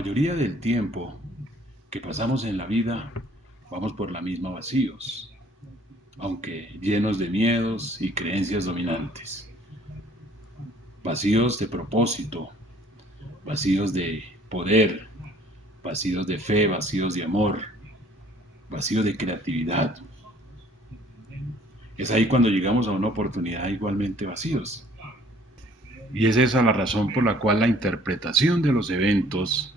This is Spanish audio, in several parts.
mayoría del tiempo que pasamos en la vida vamos por la misma vacíos, aunque llenos de miedos y creencias dominantes. Vacíos de propósito, vacíos de poder, vacíos de fe, vacíos de amor, vacíos de creatividad. Es ahí cuando llegamos a una oportunidad igualmente vacíos. Y es esa la razón por la cual la interpretación de los eventos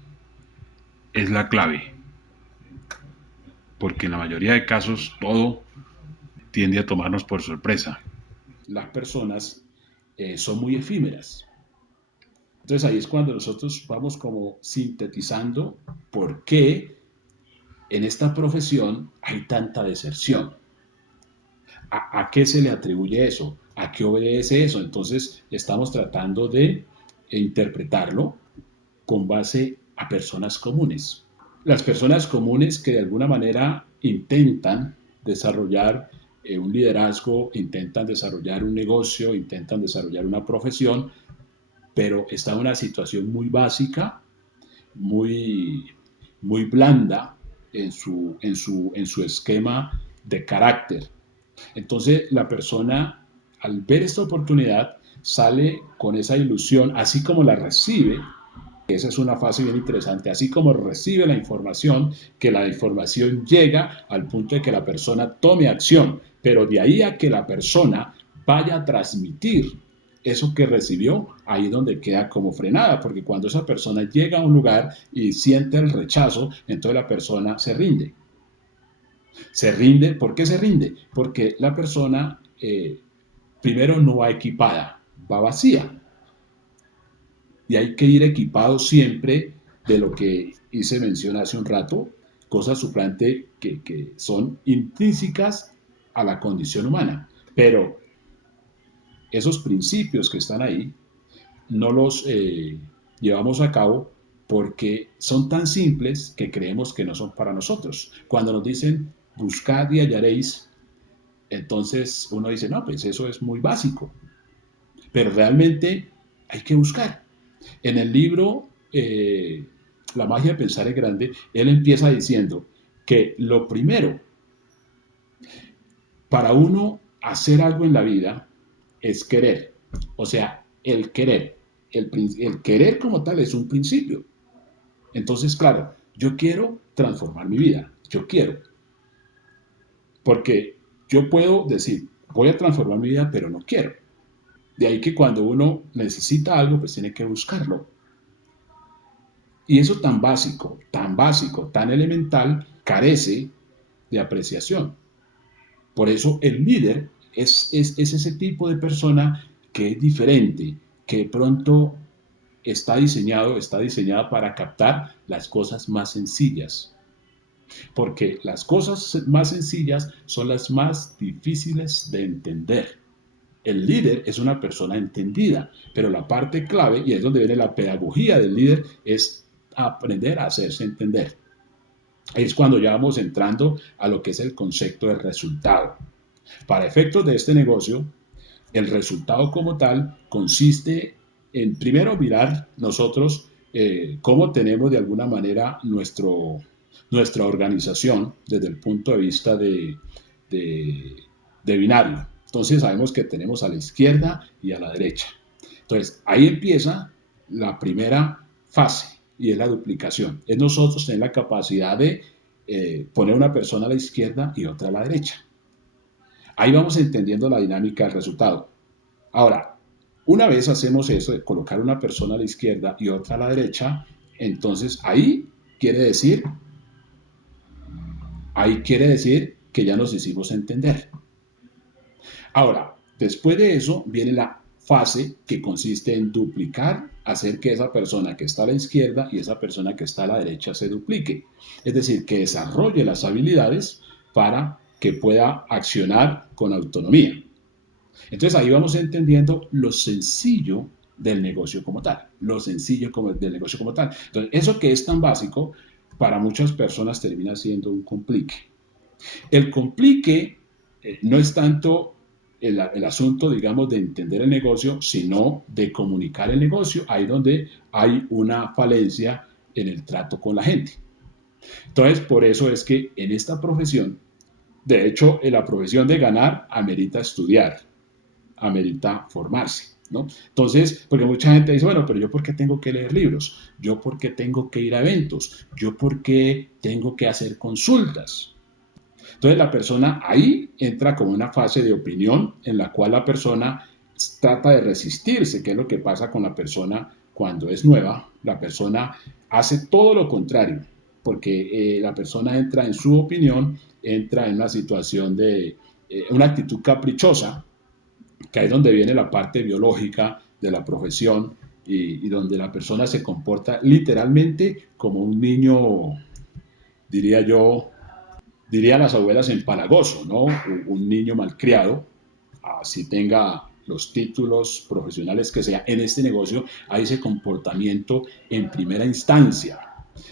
es la clave, porque en la mayoría de casos todo tiende a tomarnos por sorpresa. Las personas son muy efímeras. Entonces ahí es cuando nosotros vamos como sintetizando por qué en esta profesión hay tanta deserción. ¿A qué se le atribuye eso? ¿A qué obedece eso? Entonces estamos tratando de interpretarlo con base a personas comunes. Las personas comunes que de alguna manera intentan desarrollar un liderazgo, intentan desarrollar un negocio, intentan desarrollar una profesión, pero está en una situación muy básica, muy, muy blanda en su esquema de carácter. Entonces la persona, al ver esta oportunidad, sale con esa ilusión, así como la recibe. Esa es una fase bien interesante, así como recibe la información, que la información llega al punto de que la persona tome acción, pero de ahí a que la persona vaya a transmitir eso que recibió, ahí es donde queda como frenada, porque cuando esa persona llega a un lugar y siente el rechazo, entonces la persona se rinde. Se rinde, ¿por qué se rinde? Porque la persona primero no va equipada, va vacía. Y hay que ir equipado siempre de lo que hice mención hace un rato, cosas suplante que son intrínsecas a la condición humana. Pero esos principios que están ahí no los llevamos a cabo porque son tan simples que creemos que no son para nosotros. Cuando nos dicen buscad y hallaréis, entonces uno dice, no, pues eso es muy básico, pero realmente hay que buscar. En el libro La magia de pensar es grande, él empieza diciendo que lo primero para uno hacer algo en la vida es querer. O sea, el querer. El querer como tal es un principio. Entonces, claro, yo quiero transformar mi vida. Yo quiero. Porque yo puedo decir, voy a transformar mi vida, pero no quiero. De ahí que cuando uno necesita algo, pues tiene que buscarlo. Y eso tan básico, tan elemental, carece de apreciación. Por eso el líder es ese tipo de persona que es diferente, que pronto está diseñada para captar las cosas más sencillas. Porque las cosas más sencillas son las más difíciles de entender. El líder es una persona entendida, pero la parte clave, y es donde viene la pedagogía del líder, es aprender a hacerse entender. Ahí es cuando ya vamos entrando a lo que es el concepto del resultado. Para efectos de este negocio, el resultado como tal consiste en primero mirar nosotros cómo tenemos de alguna manera nuestra organización desde el punto de vista de, de binario. Entonces sabemos que tenemos a la izquierda y a la derecha. Entonces ahí empieza la primera fase y es la duplicación. Es nosotros tener la capacidad de poner una persona a la izquierda y otra a la derecha. Ahí vamos entendiendo la dinámica del resultado. Ahora, una vez hacemos eso de colocar una persona a la izquierda y otra a la derecha, entonces ahí quiere decir que ya nos hicimos entender. Ahora, después de eso viene la fase que consiste en duplicar, hacer que esa persona que está a la izquierda y esa persona que está a la derecha se duplique. Es decir, que desarrolle las habilidades para que pueda accionar con autonomía. Entonces ahí vamos entendiendo lo sencillo del negocio como tal, lo sencillo del negocio como tal. Entonces, eso que es tan básico, para muchas personas termina siendo un complique. El complique no es tanto el asunto, digamos, de entender el negocio, sino de comunicar el negocio, ahí donde hay una falencia en el trato con la gente. Entonces, por eso es que en esta profesión, de hecho, en la profesión de ganar, amerita estudiar, amerita formarse, ¿no? Entonces, porque mucha gente dice, bueno, pero yo ¿por qué tengo que leer libros? ¿Yo por qué tengo que ir a eventos? ¿Yo por qué tengo que hacer consultas? Entonces, la persona ahí entra como una fase de opinión en la cual la persona trata de resistirse, que es lo que pasa con la persona cuando es nueva. La persona hace todo lo contrario, porque la persona entra en su opinión, entra en una situación de una actitud caprichosa, que ahí es donde viene la parte biológica de la profesión y donde la persona se comporta literalmente como un niño, diría yo, dirían las abuelas empalagoso, ¿no? Un niño malcriado, así tenga los títulos profesionales que sea en este negocio, hay ese comportamiento en primera instancia,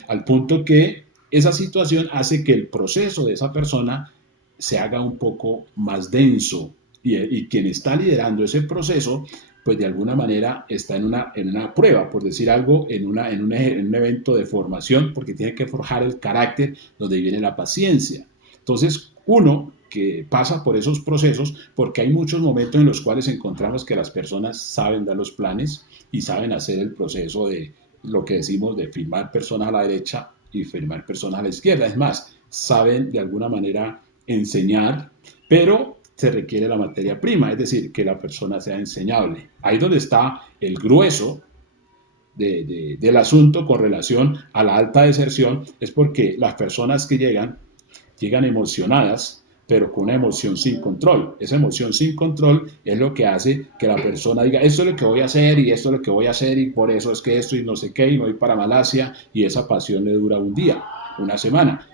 al punto que esa situación hace que el proceso de esa persona se haga un poco más denso y quien está liderando ese proceso, pues de alguna manera está en una prueba, por decir algo, en un evento de formación, porque tiene que forjar el carácter donde viene la paciencia. Entonces, uno que pasa por esos procesos, porque hay muchos momentos en los cuales encontramos que las personas saben dar los planes y saben hacer el proceso de lo que decimos de firmar personas a la derecha y firmar personas a la izquierda. Es más, saben de alguna manera enseñar, pero se requiere la materia prima, es decir, que la persona sea enseñable. Ahí donde está el grueso del asunto con relación a la alta deserción, es porque las personas que llegan emocionadas, pero con una emoción sin control. Esa emoción sin control es lo que hace que la persona diga, esto es lo que voy a hacer y esto es lo que voy a hacer y por eso es que esto y no sé qué y me voy para Malasia y esa pasión le dura un día, una semana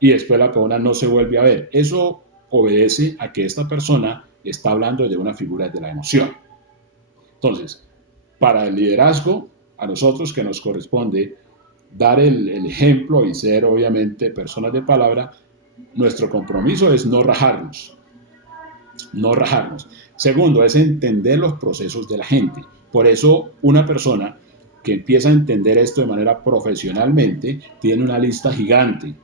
y después la persona no se vuelve a ver. Eso obedece a que esta persona está hablando de una figura de la emoción. Entonces, para el liderazgo, a nosotros que nos corresponde dar el ejemplo y ser obviamente personas de palabra, nuestro compromiso es no rajarnos, no rajarnos. Segundo, es entender los procesos de la gente. Por eso, una persona que empieza a entender esto de manera profesionalmente tiene una lista gigante,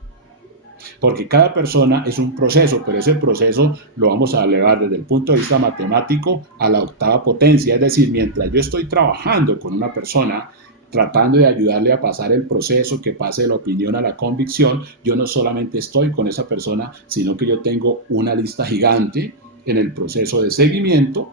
porque cada persona es un proceso, pero ese proceso lo vamos a elevar desde el punto de vista matemático a la octava potencia, es decir, mientras yo estoy trabajando con una persona, tratando de ayudarle a pasar el proceso, que pase de la opinión a la convicción, yo no solamente estoy con esa persona, sino que yo tengo una lista gigante en el proceso de seguimiento,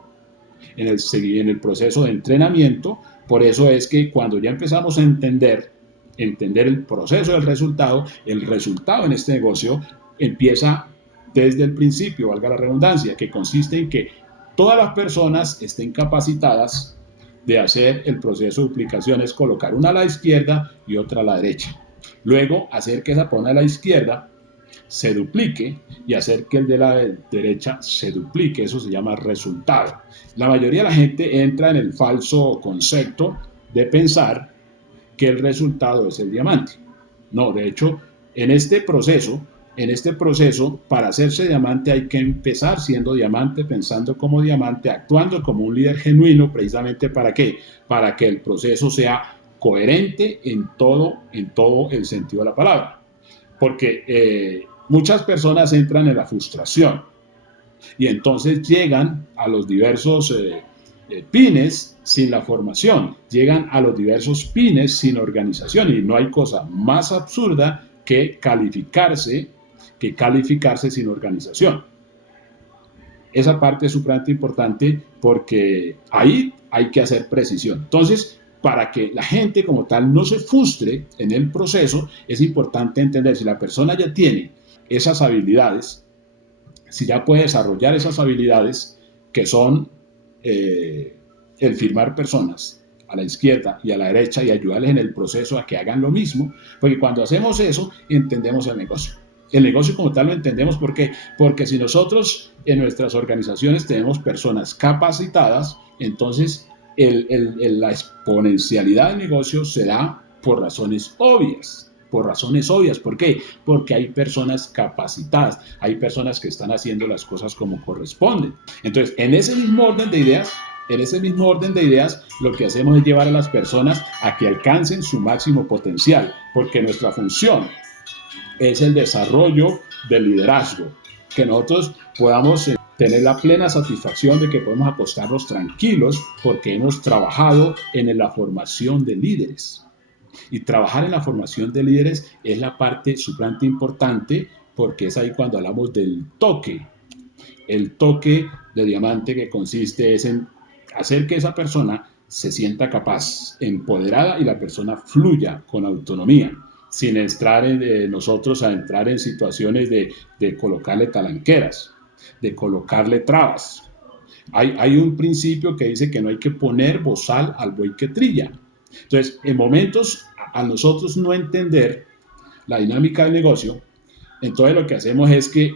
en el proceso de entrenamiento. Por eso es que cuando ya empezamos a entender el proceso del resultado, el resultado en este negocio empieza desde el principio, valga la redundancia, que consiste en que todas las personas estén capacitadas de hacer el proceso de duplicación, es colocar una a la izquierda y otra a la derecha. Luego, hacer que esa persona a la izquierda se duplique y hacer que el de la derecha se duplique. Eso se llama resultado. La mayoría de la gente entra en el falso concepto de pensar que el resultado es el diamante. No, de hecho, en este proceso, para hacerse diamante hay que empezar siendo diamante, pensando como diamante, actuando como un líder genuino, precisamente ¿para qué? Para que el proceso sea coherente en todo el sentido de la palabra. Porque muchas personas entran en la frustración y entonces llegan a los diversos pines sin la formación, llegan a los diversos pines sin organización y no hay cosa más absurda que calificarse sin organización. Esa parte es súper importante porque ahí hay que hacer precisión. Entonces, para que la gente como tal no se frustre en el proceso, es importante entender si la persona ya tiene esas habilidades, si ya puede desarrollar esas habilidades que son el firmar personas a la izquierda y a la derecha y ayudarles en el proceso a que hagan lo mismo, porque cuando hacemos eso entendemos el negocio. El negocio como tal lo entendemos porque si nosotros en nuestras organizaciones tenemos personas capacitadas, entonces la exponencialidad del negocio se da por razones obvias. Por razones obvias. ¿Por qué? Porque hay personas capacitadas, hay personas que están haciendo las cosas como corresponden. Entonces, en ese mismo orden de ideas, En ese mismo orden de ideas, lo que hacemos es llevar a las personas a que alcancen su máximo potencial, porque nuestra función es el desarrollo del liderazgo, que nosotros podamos tener la plena satisfacción de que podemos acostarnos tranquilos porque hemos trabajado en la formación de líderes. Y trabajar en la formación de líderes es la parte supremamente importante porque es ahí cuando hablamos del toque. El toque de diamante que consiste es en hacer que esa persona se sienta capaz, empoderada y la persona fluya con autonomía, sin entrar nosotros a entrar en situaciones de colocarle talanqueras, de colocarle trabas. Hay un principio que dice que no hay que poner bozal al buey que trilla. Entonces, en momentos a nosotros no entender la dinámica del negocio, entonces lo que hacemos es que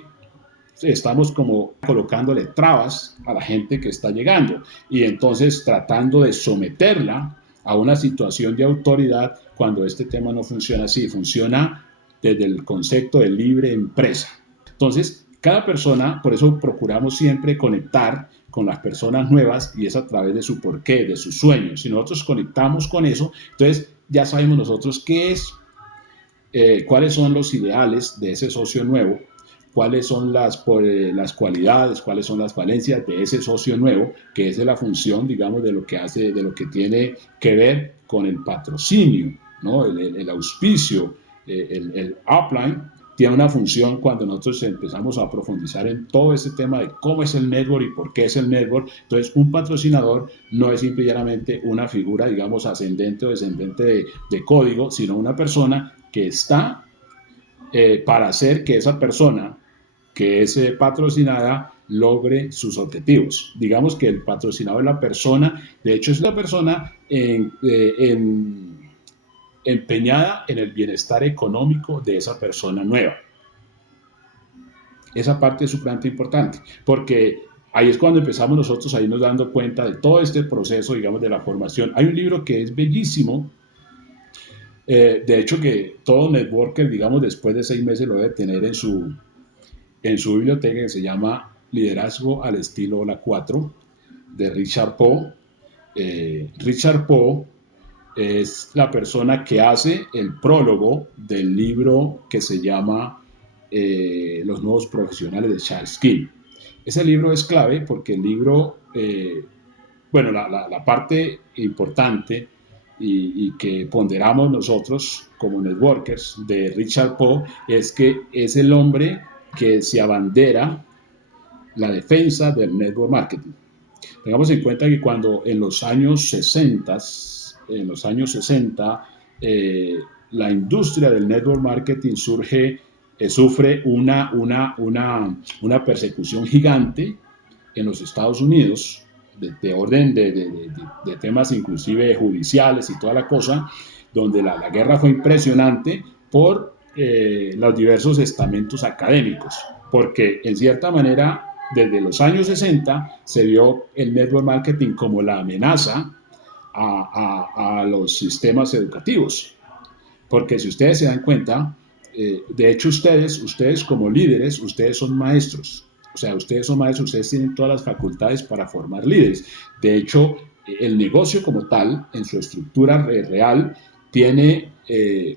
estamos como colocándole trabas a la gente que está llegando y entonces tratando de someterla a una situación de autoridad cuando este tema no funciona así, funciona desde el concepto de libre empresa. Entonces, cada persona, por eso procuramos siempre conectar con las personas nuevas y es a través de su porqué, de sus sueños. Si nosotros conectamos con eso, entonces ya sabemos nosotros qué es, cuáles son los ideales de ese socio nuevo, cuáles son las cualidades, cuáles son las falencias de ese socio nuevo, que es de la función, digamos, de lo que hace, de lo que tiene que ver con el patrocinio, ¿no? El auspicio, el upline, tiene una función cuando nosotros empezamos a profundizar en todo ese tema de cómo es el network y por qué es el network. Entonces, un patrocinador no es simplemente una figura, digamos, ascendente o descendente de código, sino una persona que está para hacer que esa persona que es patrocinada logre sus objetivos. Digamos que el patrocinador es la persona, de hecho es la persona empeñada en el bienestar económico de esa persona nueva. Esa parte es sumamente importante, porque ahí es cuando empezamos nosotros a irnos dando cuenta de todo este proceso, digamos, de la formación. Hay un libro que es bellísimo, de hecho que todo networker, digamos, después de 6 meses lo debe tener en su biblioteca, que se llama Liderazgo al estilo La 4, de Richard Poe. Richard Poe es la persona que hace el prólogo del libro que se llama Los nuevos profesionales de Charles King. Ese libro es clave porque el libro, bueno, la parte importante y que ponderamos nosotros como networkers de Richard Poe es que es el hombre que se abandera la defensa del network marketing. Tengamos en cuenta que cuando en los años 60, la industria del network marketing sufre una persecución gigante en los Estados Unidos, de orden de temas inclusive judiciales y toda la cosa, donde la guerra fue impresionante por los diversos estamentos académicos, porque en cierta manera desde los años 60 se vio el network marketing como la amenaza a los sistemas educativos. Porque si ustedes se dan cuenta, de hecho ustedes como líderes, ustedes son maestros. O sea, ustedes son maestros, ustedes tienen todas las facultades para formar líderes. De hecho, el negocio como tal, en su estructura real, tiene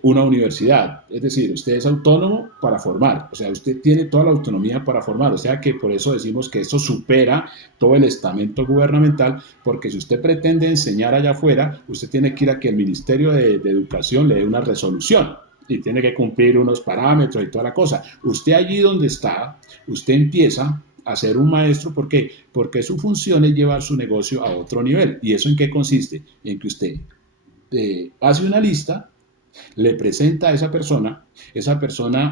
una universidad. Es decir, usted es autónomo para formar. O sea, usted tiene toda la autonomía para formar. O sea, que por eso decimos que eso supera todo el estamento gubernamental, porque si usted pretende enseñar allá afuera, usted tiene que ir a que el Ministerio de Educación le dé una resolución y tiene que cumplir unos parámetros y toda la cosa. Usted allí donde está, usted empieza a ser un maestro. ¿Por qué? Porque su función es llevar su negocio a otro nivel. ¿Y eso en qué consiste? En que usted hace una lista, le presenta a esa persona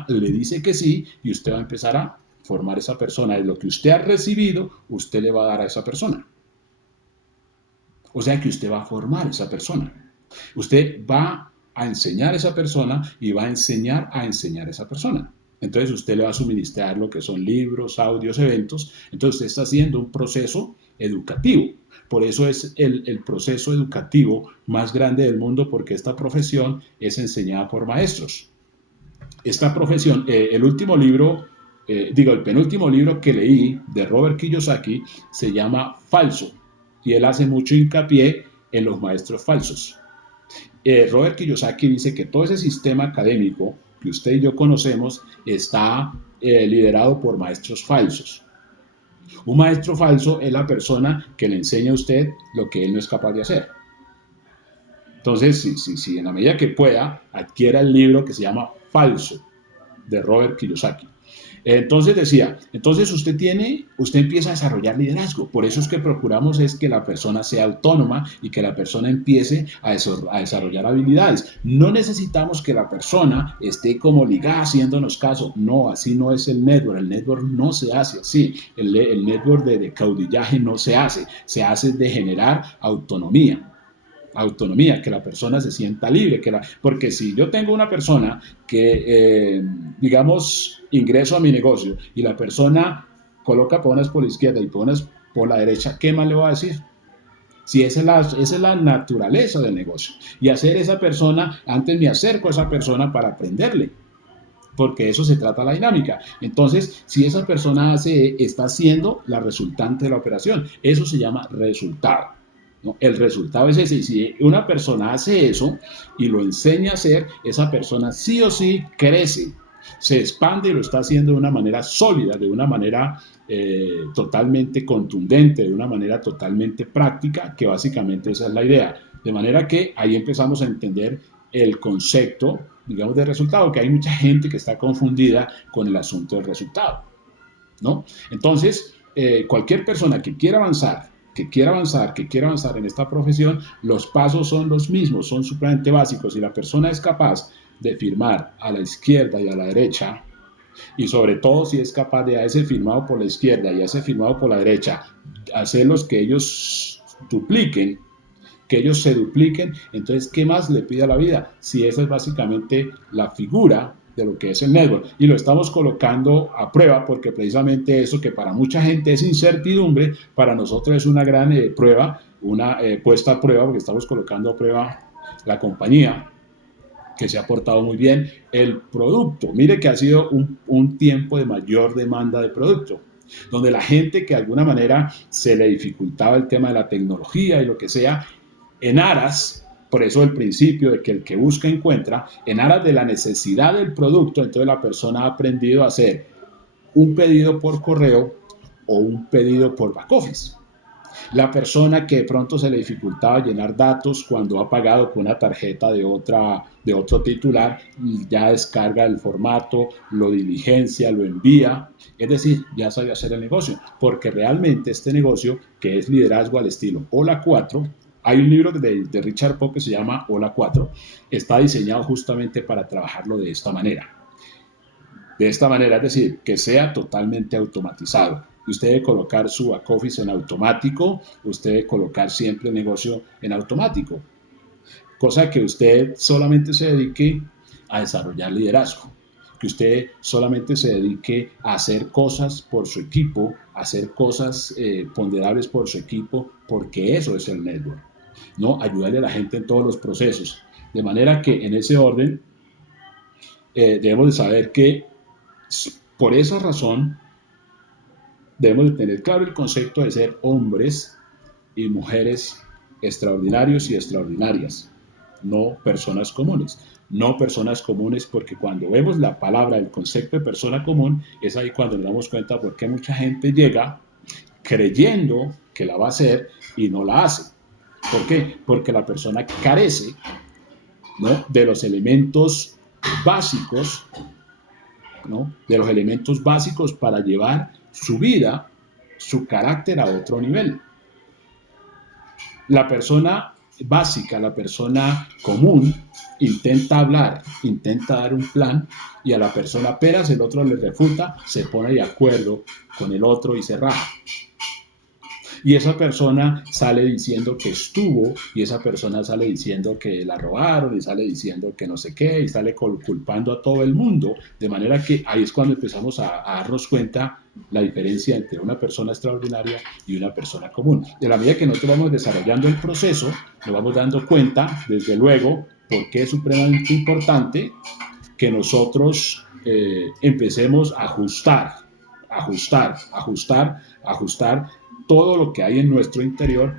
le dice que sí y usted va a empezar a formar a esa persona. De lo que usted ha recibido, usted le va a dar a esa persona. O sea que usted va a formar a esa persona. Usted va a enseñar a esa persona y va a enseñar a esa persona. Entonces usted le va a suministrar lo que son libros, audios, eventos. Entonces usted está haciendo un proceso educativo. Por eso es el proceso educativo más grande del mundo, porque esta profesión es enseñada por maestros. Esta profesión, el penúltimo libro que leí de Robert Kiyosaki se llama Falso. y él hace mucho hincapié en los maestros falsos. Robert Kiyosaki dice que todo ese sistema académico que usted y yo conocemos está liderado por maestros falsos. Un maestro falso es la persona que le enseña a usted lo que él no es capaz de hacer. Entonces, si en la medida que pueda, adquiera el libro que se llama Falso, de Robert Kiyosaki. Entonces decía, entonces usted empieza a desarrollar liderazgo. Por eso es que procuramos es que la persona sea autónoma y que la persona empiece a desarrollar habilidades. No necesitamos que la persona esté como ligada haciéndonos caso. No, así no es el network. El network no se hace así. El network de caudillaje no se hace de generar autonomía. Que la persona se sienta libre, porque si yo tengo una persona que, digamos, ingreso a mi negocio y la persona coloca ponas por la izquierda y ponas por la derecha, ¿qué más le voy a decir? Si esa es la naturaleza del negocio. Y hacer esa persona, antes me acerco a esa persona para aprenderle, porque eso se trata la dinámica. Entonces, si esa persona está haciendo la resultante de la operación, eso se llama resultado. ¿No? El resultado es ese. Y si una persona hace eso y lo enseña a hacer, esa persona sí o sí crece, se expande y lo está haciendo de una manera sólida, de una manera totalmente contundente, de una manera totalmente práctica, que básicamente esa es la idea. De manera que ahí empezamos a entender el concepto, digamos, de resultado, que hay mucha gente que está confundida con el asunto del resultado, ¿no? Entonces, cualquier persona que quiera avanzar en esta profesión, los pasos son los mismos, son supremamente básicos. Si la persona es capaz de firmar a la izquierda y a la derecha, y sobre todo si es capaz de a ese firmado por la izquierda y a ese firmado por la derecha, hacerlos que ellos dupliquen, que ellos se dupliquen, entonces, ¿qué más le pide a la vida? Si esa es básicamente la figura de lo que es el network. Y lo estamos colocando a prueba porque precisamente eso que para mucha gente es incertidumbre, para nosotros es una gran prueba, una puesta a prueba, porque estamos colocando a prueba la compañía, que se ha portado muy bien, el producto. Mire que ha sido un tiempo de mayor demanda de producto, donde la gente que de alguna manera se le dificultaba el tema de la tecnología y lo que sea, en aras, por eso el principio de que el que busca encuentra, en aras de la necesidad del producto, entonces la persona ha aprendido a hacer un pedido por correo o un pedido por back office. La persona que de pronto se le dificultaba llenar datos cuando ha pagado con una tarjeta de otro titular, ya descarga el formato, lo diligencia, lo envía, es decir, ya sabe hacer el negocio, porque realmente este negocio, que es liderazgo al estilo Hola 4, hay un libro de Richard Pock que se llama Hola 4, está diseñado justamente para trabajarlo de esta manera. De esta manera, es decir, que sea totalmente automatizado. Usted debe colocar su back office en automático, usted debe colocar siempre el negocio en automático, cosa que usted solamente se dedique a desarrollar liderazgo, que usted solamente se dedique a hacer cosas por su equipo, a hacer cosas ponderables por su equipo, porque eso es el network, ¿no? Ayudarle a la gente en todos los procesos. De manera que en ese orden debemos de saber que por esa razón debemos de tener claro el concepto de ser hombres y mujeres extraordinarios y extraordinarias, no personas comunes. No personas comunes porque cuando vemos la palabra, el concepto de persona común, es ahí cuando nos damos cuenta por qué mucha gente llega creyendo que la va a hacer y no la hace. ¿Por qué? Porque la persona carece, ¿no?, de los elementos básicos, ¿no?, de los elementos básicos para llevar su vida, su carácter a otro nivel. La persona básica, la persona común, intenta hablar, intenta dar un plan y a la persona peras el otro le refuta, se pone de acuerdo con el otro y se raja. Y esa persona sale diciendo que estuvo, y esa persona sale diciendo que la robaron, y sale diciendo que no sé qué, y sale culpando a todo el mundo, de manera que ahí es cuando empezamos a darnos cuenta la diferencia entre una persona extraordinaria y una persona común. De la medida que nosotros vamos desarrollando el proceso, nos vamos dando cuenta, desde luego, porque es supremamente importante que nosotros empecemos a ajustar todo lo que hay en nuestro interior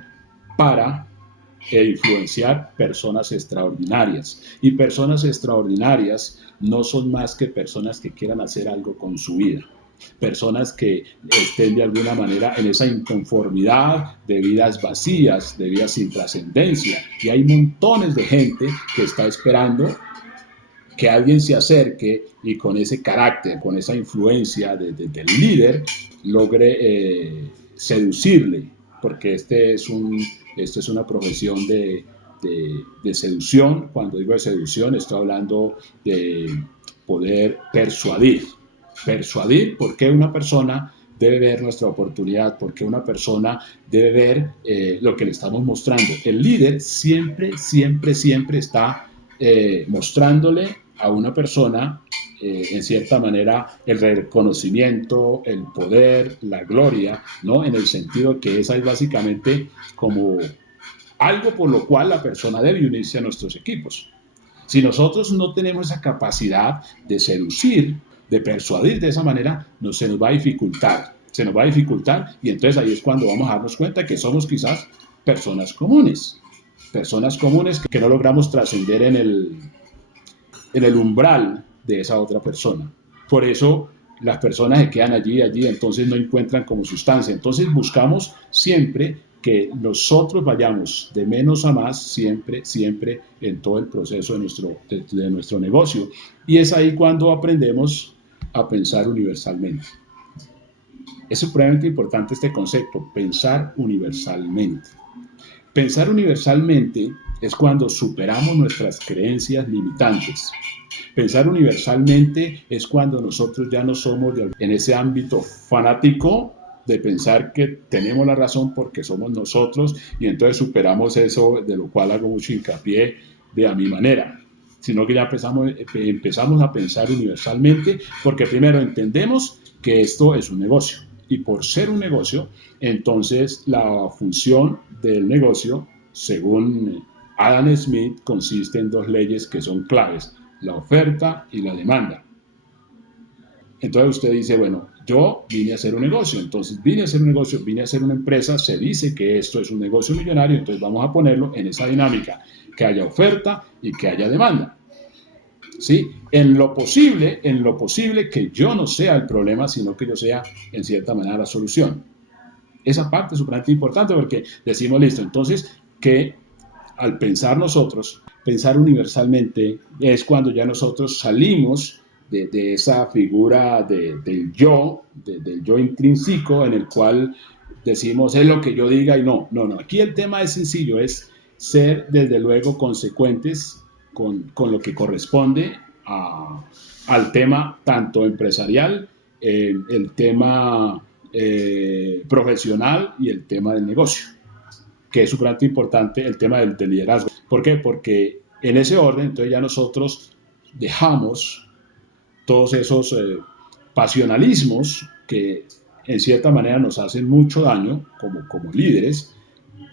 para influenciar personas extraordinarias. Y personas extraordinarias no son más que personas que quieran hacer algo con su vida. Personas que estén de alguna manera en esa inconformidad de vidas vacías, de vidas sin trascendencia. Y hay montones de gente que está esperando que alguien se acerque y con ese carácter, con esa influencia del líder, logre seducirle, porque esta es una profesión de seducción. Cuando digo de seducción, estoy hablando de poder persuadir. Persuadir porque una persona debe ver nuestra oportunidad, porque una persona debe ver lo que le estamos mostrando. El líder siempre, siempre, siempre está mostrándole a una persona, en cierta manera, el reconocimiento, el poder, la gloria, ¿no? En el sentido que esa es básicamente como algo por lo cual la persona debe unirse a nuestros equipos. Si nosotros no tenemos esa capacidad de seducir, de persuadir de esa manera, se nos va a dificultar. Se nos va a dificultar y entonces ahí es cuando vamos a darnos cuenta que somos quizás personas comunes que no logramos trascender en el umbral de esa otra persona. Por eso las personas se quedan allí, entonces no encuentran como sustancia. Entonces buscamos siempre que nosotros vayamos de menos a más, siempre, siempre en todo el proceso de nuestro negocio. Y es ahí cuando aprendemos a pensar universalmente. Es supremamente importante este concepto, pensar universalmente. Pensar universalmente es cuando superamos nuestras creencias limitantes. Pensar universalmente es cuando nosotros ya no somos en ese ámbito fanático de pensar que tenemos la razón porque somos nosotros y entonces superamos eso, de lo cual hago mucho hincapié de a mi manera, sino que ya empezamos a pensar universalmente porque primero entendemos que esto es un negocio y por ser un negocio, entonces la función del negocio, según Adam Smith, consiste en dos leyes que son claves: la oferta y la demanda. Entonces usted dice, bueno, yo vine a hacer un negocio, entonces vine a hacer un negocio, vine a hacer una empresa, se dice que esto es un negocio millonario, entonces vamos a ponerlo en esa dinámica, que haya oferta y que haya demanda. ¿Sí? En lo posible que yo no sea el problema, sino que yo sea, en cierta manera, la solución. Esa parte es sumamente importante porque decimos, listo, entonces que al pensar nosotros, pensar universalmente, es cuando ya nosotros salimos de esa figura del yo, del yo intrínseco en el cual decimos es lo que yo diga y no. Aquí el tema es sencillo, es ser desde luego consecuentes con lo que corresponde al tema tanto empresarial, el tema profesional y el tema del negocio, que es súper importante el tema del liderazgo. ¿Por qué? Porque en ese orden, entonces ya nosotros dejamos todos esos pasionalismos que en cierta manera nos hacen mucho daño como líderes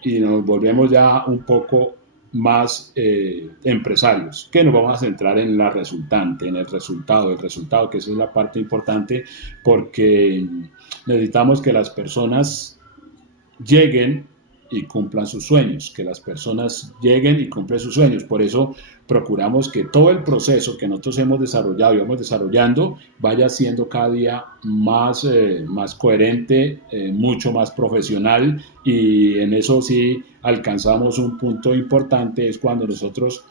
y nos volvemos ya un poco más empresarios, que nos vamos a centrar en la resultante, en el resultado, que esa es la parte importante porque necesitamos que las personas lleguen y cumplan sus sueños, que las personas lleguen y cumplan sus sueños. Por eso procuramos que todo el proceso que nosotros hemos desarrollado y vamos desarrollando vaya siendo cada día más coherente, mucho más profesional, y en eso sí alcanzamos un punto importante, es cuando nosotros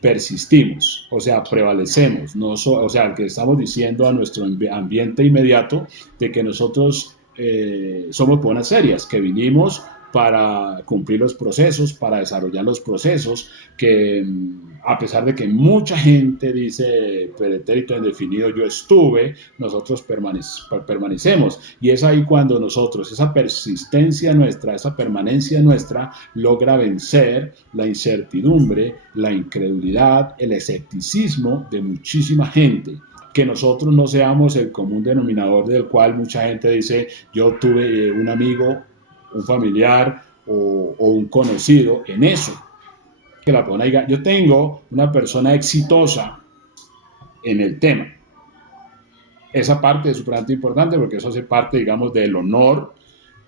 persistimos, o sea, prevalecemos, o sea, que estamos diciendo a nuestro ambiente inmediato de que nosotros somos buenas serias, que vinimos para cumplir los procesos, para desarrollar los procesos, que a pesar de que mucha gente dice pretérito indefinido yo estuve, nosotros permanecemos, y es ahí cuando nosotros, esa persistencia nuestra, esa permanencia nuestra logra vencer la incertidumbre, la incredulidad, el escepticismo de muchísima gente. Que nosotros no seamos el común denominador del cual mucha gente dice yo tuve un amigo, un familiar o un conocido en eso. Que la persona diga yo tengo una persona exitosa en el tema. Esa parte es súper importante porque eso hace parte, digamos, del honor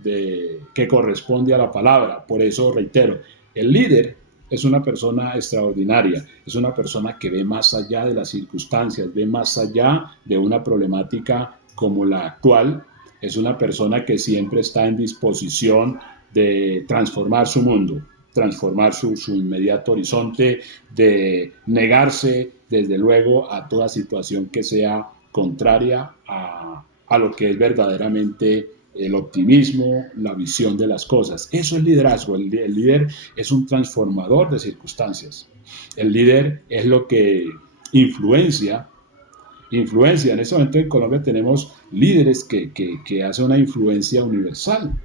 que corresponde a la palabra. Por eso reitero, el líder es una persona extraordinaria, es una persona que ve más allá de las circunstancias, ve más allá de una problemática como la actual, es una persona que siempre está en disposición de transformar su mundo, transformar su inmediato horizonte, de negarse desde luego a toda situación que sea contraria a lo que es verdaderamente el optimismo, la visión de las cosas. Eso es liderazgo. El líder es un transformador de circunstancias. El líder es lo que influencia. En este momento en Colombia tenemos líderes que hacen una influencia universal,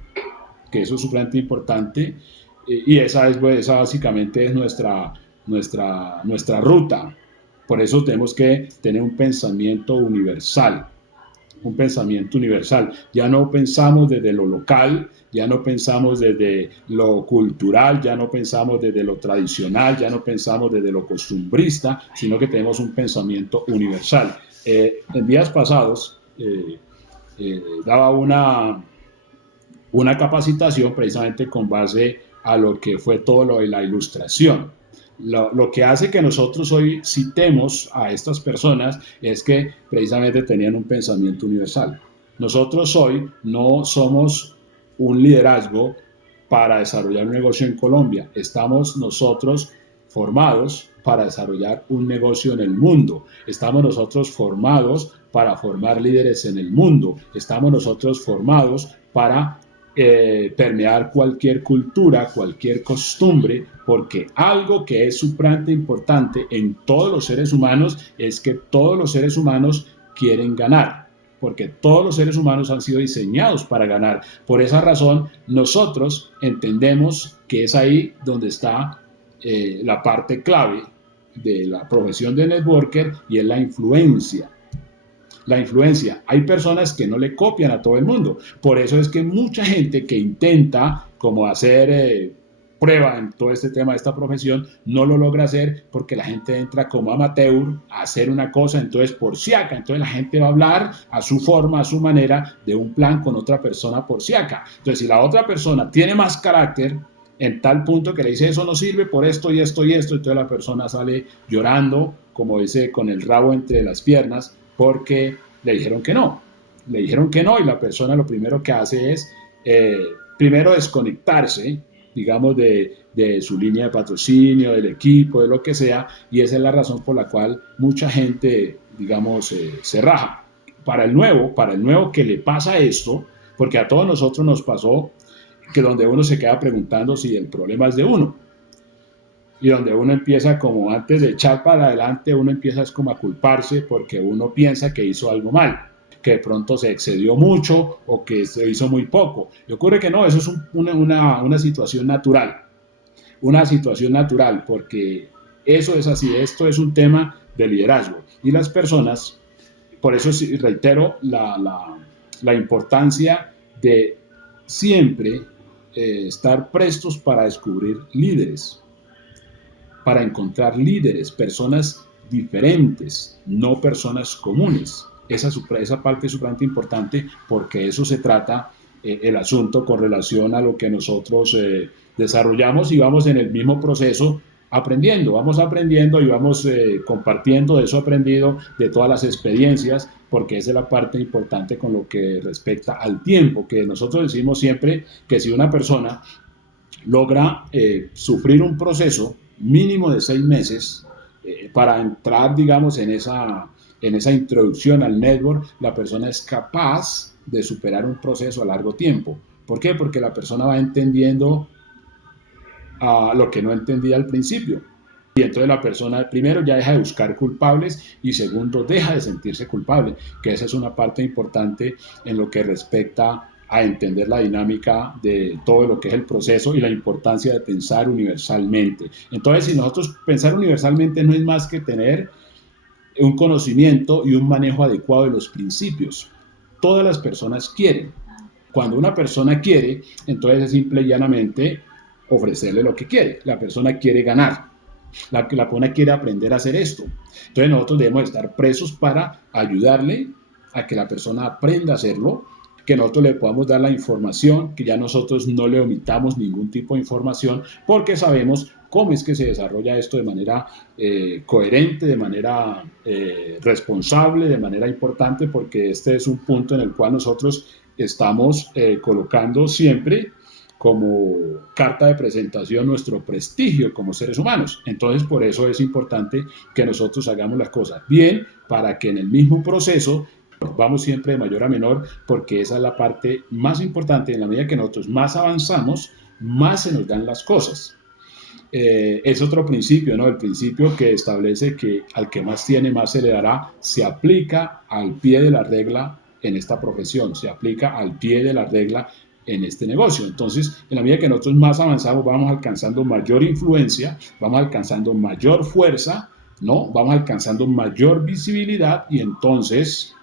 que eso es sumamente importante, y esa básicamente es nuestra ruta. Por eso tenemos que tener un pensamiento universal, un pensamiento universal. Ya no pensamos desde lo local, ya no pensamos desde lo cultural, ya no pensamos desde lo tradicional, ya no pensamos desde lo costumbrista, sino que tenemos un pensamiento universal. En días pasados daba una capacitación precisamente con base a lo que fue todo lo de la ilustración. Lo que hace que nosotros hoy citemos a estas personas es que precisamente tenían un pensamiento universal. Nosotros hoy no somos un liderazgo para desarrollar un negocio en Colombia. Estamos nosotros formados para desarrollar un negocio en el mundo. Estamos nosotros formados para formar líderes en el mundo. Estamos nosotros formados para permear cualquier cultura, cualquier costumbre, porque algo que es supremamente importante en todos los seres humanos es que todos los seres humanos quieren ganar, porque todos los seres humanos han sido diseñados para ganar. Por esa razón, nosotros entendemos que es ahí donde está la parte clave de la profesión de networker, y es la influencia. La influencia. Hay personas que no le copian a todo el mundo. Por eso es que mucha gente que intenta como hacer prueba en todo este tema de esta profesión, no lo logra hacer porque la gente entra como amateur a hacer una cosa, entonces por siaca. Entonces la gente va a hablar a su forma, a su manera, de un plan con otra persona por siaca. Entonces si la otra persona tiene más carácter, en tal punto que le dice eso no sirve por esto y esto y esto, entonces la persona sale llorando, como dice, con el rabo entre las piernas, porque le dijeron que no. Le dijeron que no, y la persona lo primero que hace es, primero, desconectarse, digamos, de su línea de patrocinio, del equipo, de lo que sea, y esa es la razón por la cual mucha gente, digamos, se raja. Para el nuevo que le pasa esto, porque a todos nosotros nos pasó que donde uno se queda preguntando si el problema es de uno, y donde uno empieza como antes de echar para adelante, uno empieza es como a culparse porque uno piensa que hizo algo mal, que de pronto se excedió mucho o que se hizo muy poco. Y ocurre que no, eso es una situación natural, porque eso es así, esto es un tema de liderazgo. Y las personas, por eso reitero la importancia de siempre estar prestos para descubrir líderes, para encontrar líderes, personas diferentes, no personas comunes. Esa parte es sumamente importante, porque eso se trata el asunto con relación a lo que nosotros desarrollamos, y vamos en el mismo proceso vamos aprendiendo y vamos compartiendo de eso aprendido, de todas las experiencias, porque esa es la parte importante con lo que respecta al tiempo, que nosotros decimos siempre que si una persona logra sufrir un proceso mínimo de 6 meses para entrar, digamos, en esa introducción al network, la persona es capaz de superar un proceso a largo tiempo. ¿Por qué? Porque la persona va entendiendo lo que no entendía al principio. Y entonces la persona, primero, ya deja de buscar culpables, y segundo, deja de sentirse culpable, que esa es una parte importante en lo que respecta a entender la dinámica de todo lo que es el proceso y la importancia de pensar universalmente. Entonces, si nosotros pensar universalmente no es más que tener un conocimiento y un manejo adecuado de los principios. Todas las personas quieren. Cuando una persona quiere, entonces es simple y llanamente ofrecerle lo que quiere. La persona quiere ganar. La persona quiere aprender a hacer esto. Entonces nosotros debemos estar presos para ayudarle a que la persona aprenda a hacerlo, que nosotros le podamos dar la información, que ya nosotros no le omitamos ningún tipo de información, porque sabemos cómo es que se desarrolla esto de manera coherente, de manera responsable, de manera importante, porque este es un punto en el cual nosotros estamos colocando siempre como carta de presentación nuestro prestigio como seres humanos. Entonces, por eso es importante que nosotros hagamos las cosas bien, para que en el mismo proceso vamos siempre de mayor a menor, porque esa es la parte más importante. En la medida que nosotros más avanzamos, más se nos dan las cosas. Es otro principio, ¿no? El principio que establece que al que más tiene, más se le dará, se aplica al pie de la regla en esta profesión, se aplica al pie de la regla en este negocio. Entonces, en la medida que nosotros más avanzamos, vamos alcanzando mayor influencia, vamos alcanzando mayor fuerza, ¿no? Vamos alcanzando mayor visibilidad, y entonces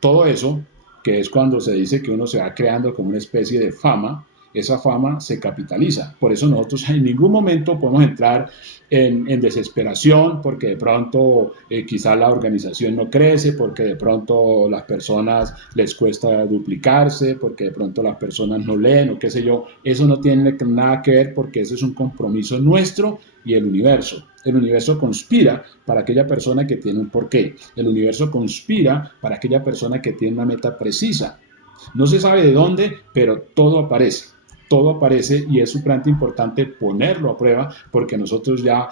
todo eso, que es cuando se dice que uno se va creando como una especie de fama, esa fama se capitaliza. Por eso nosotros en ningún momento podemos entrar en desesperación, porque de pronto quizá la organización no crece, porque de pronto las personas les cuesta duplicarse, porque de pronto las personas no leen o qué sé yo. Eso no tiene nada que ver, porque ese es un compromiso nuestro y el universo. El universo conspira para aquella persona que tiene un porqué. El universo conspira para aquella persona que tiene una meta precisa. No se sabe de dónde, pero todo aparece. Todo aparece, y es súper importante ponerlo a prueba, porque nosotros ya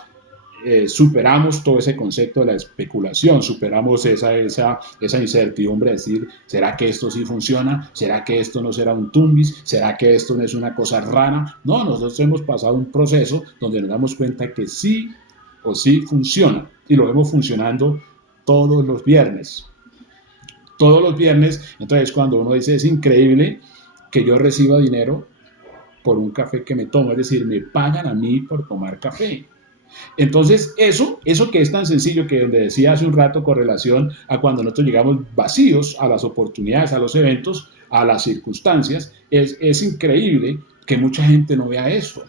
superamos todo ese concepto de la especulación, superamos esa incertidumbre de decir, ¿será que esto sí funciona? ¿Será que esto no será un tumbis? ¿Será que esto no es una cosa rara? No, nosotros hemos pasado un proceso donde nos damos cuenta que sí o sí funciona, y lo vemos funcionando todos los viernes. Todos los viernes. Entonces, cuando uno dice, es increíble que yo reciba dinero por un café que me tomo, es decir, me pagan a mí por tomar café. Entonces, eso que es tan sencillo, que donde decía hace un rato con relación a cuando nosotros llegamos vacíos a las oportunidades, a los eventos, a las circunstancias, es increíble que mucha gente no vea eso.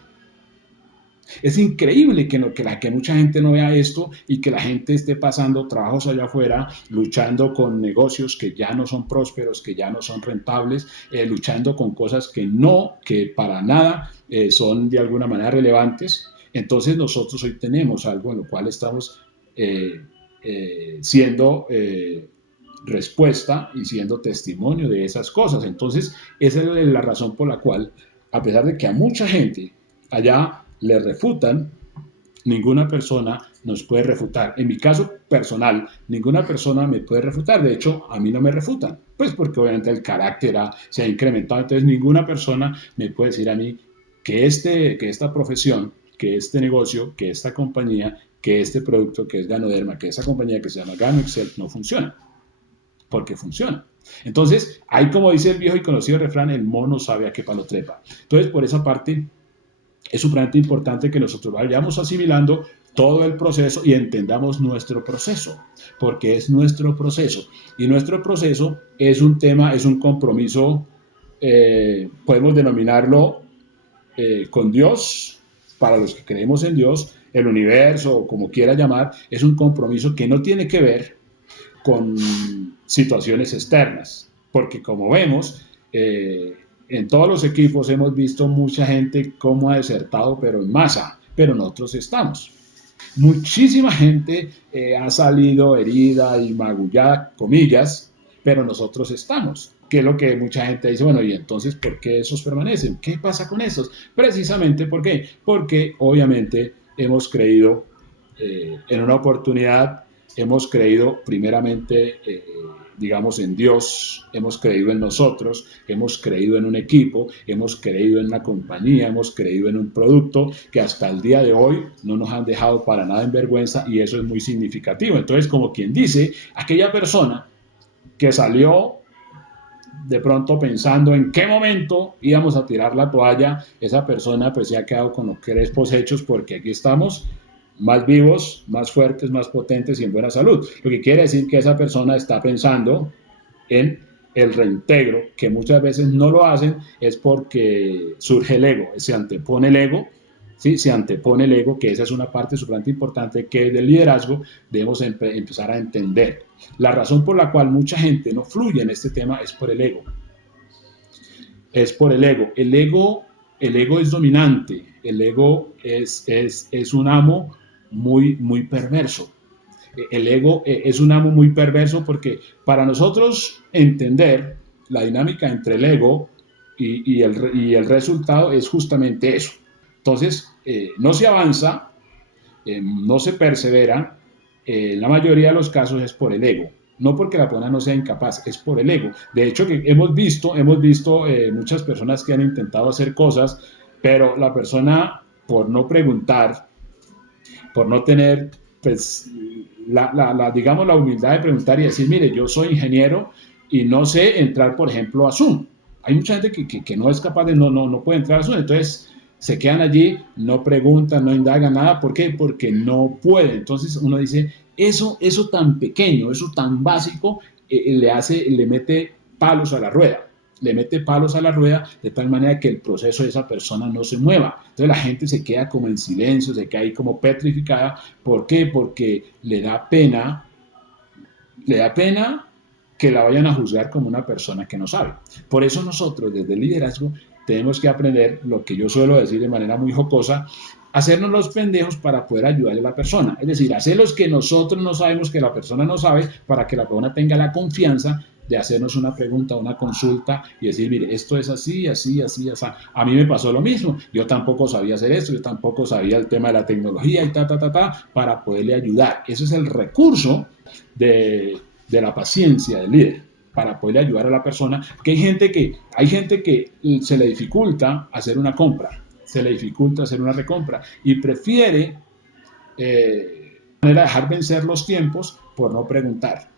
Es increíble que mucha gente no vea esto, y que la gente esté pasando trabajos allá afuera, luchando con negocios que ya no son prósperos, que ya no son rentables, luchando con cosas que para nada son de alguna manera relevantes. Entonces nosotros hoy tenemos algo en lo cual estamos siendo respuesta y siendo testimonio de esas cosas. Entonces esa es la razón por la cual, a pesar de que a mucha gente allá le refutan, ninguna persona nos puede refutar. En mi caso personal, ninguna persona me puede refutar. De hecho, a mí no me refutan, pues porque obviamente el carácter se ha incrementado. Entonces, ninguna persona me puede decir a mí que esta profesión, que este negocio, que esta compañía, que este producto que es Ganoderma, que esa compañía que se llama Gano Excel no funciona, porque funciona. Entonces, hay, como dice el viejo y conocido refrán, el mono sabe a qué palo trepa. Entonces, por esa parte, es súper importante que nosotros vayamos asimilando todo el proceso y entendamos nuestro proceso, porque es nuestro proceso. Y nuestro proceso es un tema, es un compromiso, podemos denominarlo con Dios, para los que creemos en Dios, el universo, o como quiera llamar, es un compromiso que no tiene que ver con situaciones externas, porque como vemos, en todos los equipos hemos visto mucha gente cómo ha desertado, pero en masa, pero nosotros estamos. Muchísima gente ha salido herida y magullada, comillas, pero nosotros estamos. Que es lo que mucha gente dice, bueno, y entonces, ¿por qué esos permanecen? ¿Qué pasa con esos? Precisamente, ¿por qué? Porque obviamente hemos creído en una oportunidad, hemos creído primeramente, digamos, en Dios, hemos creído en nosotros, hemos creído en un equipo, hemos creído en una compañía, hemos creído en un producto que hasta el día de hoy no nos han dejado para nada en vergüenza, y eso es muy significativo. Entonces, como quien dice, aquella persona que salió de pronto pensando en qué momento íbamos a tirar la toalla, esa persona pues se ha quedado con los crespos hechos, porque aquí estamos más vivos, más fuertes, más potentes y en buena salud. Lo que quiere decir que esa persona está pensando en el reintegro, que muchas veces no lo hacen, es porque surge el ego, se antepone el ego. ¿Sí? Se antepone el ego, que esa es una parte súper importante que del liderazgo debemos empezar a entender. La razón por la cual mucha gente no fluye en este tema es por el ego. es por el ego. El ego es dominante, el ego es un amo muy perverso. El ego es un amo muy perverso porque para nosotros entender la dinámica entre el ego y el resultado es justamente eso. Entonces, no se avanza, no se persevera, en la mayoría de los casos es por el ego. No porque la persona no sea incapaz, es por el ego. De hecho, que hemos visto muchas personas que han intentado hacer cosas, pero la persona, por no preguntar, por no tener, pues, digamos, la humildad de preguntar y decir, mire, yo soy ingeniero y no sé entrar, por ejemplo, a Zoom. Hay mucha gente que no es capaz de, no puede entrar a Zoom, entonces se quedan allí, no preguntan, no indagan nada. ¿Por qué? Porque no pueden. Entonces uno dice, eso tan pequeño, eso tan básico, le mete palos a la rueda. Le mete palos a la rueda de tal manera que el proceso de esa persona no se mueva. Entonces la gente se queda como en silencio, se queda ahí como petrificada. ¿Por qué? Porque le da pena que la vayan a juzgar como una persona que no sabe. Por eso nosotros desde el liderazgo tenemos que aprender lo que yo suelo decir de manera muy jocosa, hacernos los pendejos para poder ayudarle a la persona. Es decir, hacer los que nosotros no sabemos que la persona no sabe para que la persona tenga la confianza de hacernos una pregunta, una consulta y decir, mire, esto es así, así, así, así. A mí me pasó lo mismo. Yo tampoco sabía hacer esto, yo tampoco sabía el tema de la tecnología y para poderle ayudar. Ese es el recurso de la paciencia del líder para poderle ayudar a la persona, porque hay gente que se le dificulta hacer una compra, se le dificulta hacer una recompra y prefiere dejar vencer los tiempos por no preguntar.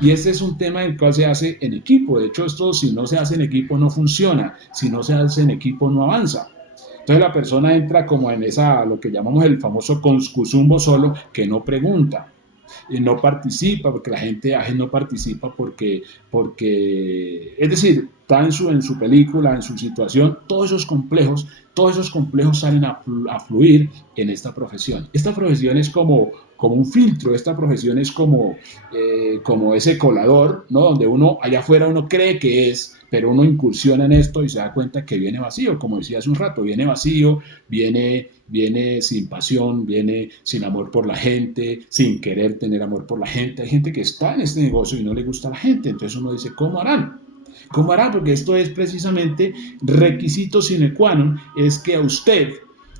Y este es un tema en el cual se hace en equipo. De hecho, esto si no se hace en equipo no funciona, si no se hace en equipo no avanza. Entonces la persona entra como en esa, lo que llamamos el famoso conscusumbo solo, que no pregunta y no participa, porque la gente no participa porque, es decir, está en su película, en su situación, todos esos complejos salen a fluir en esta profesión. Esta profesión es como un filtro, esta profesión es como ese colador, ¿no? Donde uno, allá afuera uno cree que es, pero uno incursiona en esto y se da cuenta que viene vacío, como decía hace un rato, viene vacío, viene sin pasión, viene sin amor por la gente, sin querer tener amor por la gente. Hay gente que está en este negocio y no le gusta a la gente, entonces uno dice, ¿cómo harán? ¿Cómo harán? Porque esto es precisamente requisito sine qua non, es que a usted